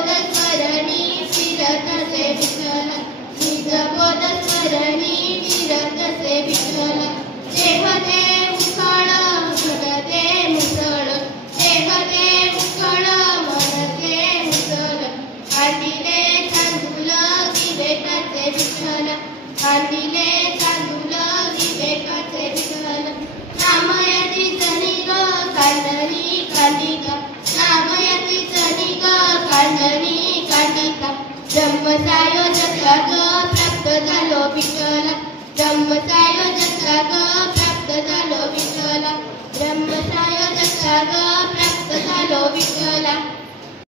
बोध स्मरणी फिरतसे विठ्ठल निज बोध स्मरणी फिरतसे विठ्ठल देहते मुखळ मनते मुसळ देहते मुखळ मनते मुसळ कांदिले तांदूळ विवेकाचे विठ्ठल कांदिले तांदूळ विवेकाचे विठ्ठल नामयाची जणी ग कांदणी कांदिका नामयाची जणी ग कांदणी कांदिका ब्रह्मसायोजका ग प्राप्त झालो विठ्ठल ब्रह्मसायोजका ग प्राप्त झालो विठ्ठल ब्रह्मसायोजका ग प्राप्त झालो विठ्ठल